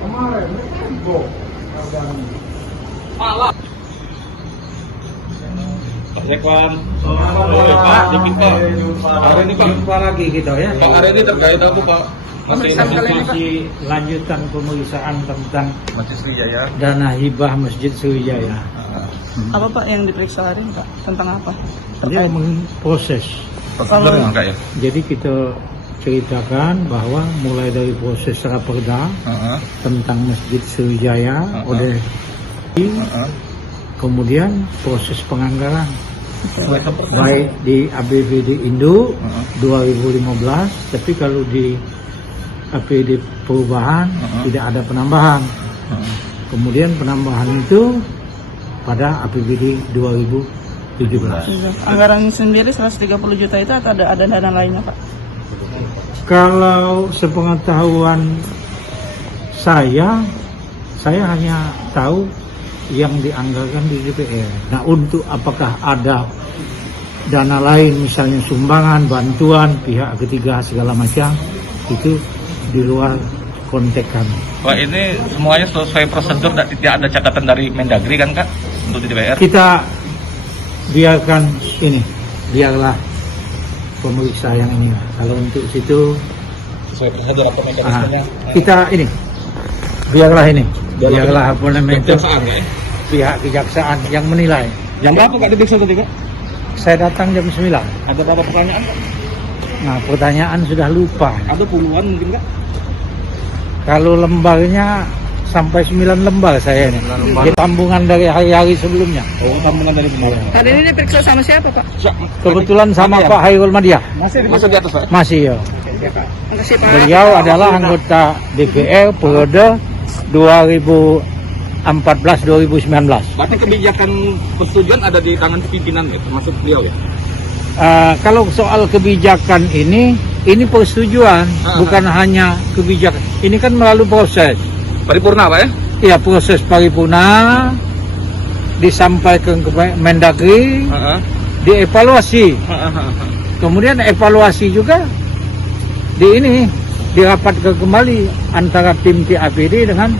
Kemarin tembok Malah. Pak Sekwan. Pak, dikit Pak. Hari ini Pak. Jumpa lagi kita ya. Pak, hari ini terkait apa Pak? Masih lanjutan pemeriksaan tentang Masjid Sriwijaya. dana hibah Masjid Sriwijaya. Apa Pak yang diperiksa hari ini Pak? Tentang apa? Dia proses. Prosedur yang enggak ya? Jadi kita ceritakan bahwa mulai dari proses raperda tentang Masjid Sriwijaya oleh kemudian proses penganggaran baik di APBD Indo 2015, tapi kalau di APBD perubahan tidak ada penambahan. Kemudian penambahan itu pada APBD 2017. Anggaran sendiri 130 juta itu atau ada dana lainnya Pak? Kalau sepengetahuan saya hanya tahu yang dianggarkan di DPR. Nah, untuk apakah ada dana lain, misalnya sumbangan, bantuan, pihak ketiga segala macam, itu di luar konteks kami. Pak, ini semuanya sesuai prosedur dan tidak ada catatan dari Mendagri kan Kak untuk di DPR? Kita biarkan ini, biarlah pemeriksa yang ini. Kalau untuk situ Sesuai prosedur apa mekanismenya? kita ini, biarlah ini, biarlah apa namanya itu, Kejaksaan ya? pihak kejaksaan yang menilai. Jam berapa Kak diperiksa tadi Kak? Saya datang jam 9. Ada berapa pertanyaan Kak? Nah, pertanyaan sudah lupa. Ada puluhan mungkin Kak? Kalau lembarnya sampai 9 lembar saya ini. Di tambungan dari hari-hari sebelumnya. Oh, tambahan dari benar. Hari ini diperiksa sama siapa Pak? Kebetulan sama Pak Hairul Madiah. Masih di atas Pak? Masih ya. Makasih Pak. Beliau adalah anggota DPR periode 2014-2019. Berarti kebijakan persetujuan ada di tangan pimpinan ya, termasuk beliau ya? Kalau soal kebijakan ini persetujuan, bukan hanya kebijakan. Ini kan melalui proses. Paripurna Pak ya? Ya, proses paripurna, disampaikan ke Mendagri, dievaluasi. Kemudian evaluasi juga dirapatkan kembali antara tim TAPD dengan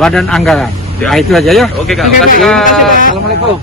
Badan Anggaran. Ya. Nah, itu aja ya. Oke Kak, Oke, makasih Kak. Kak. Makasih, Pak. Assalamualaikum.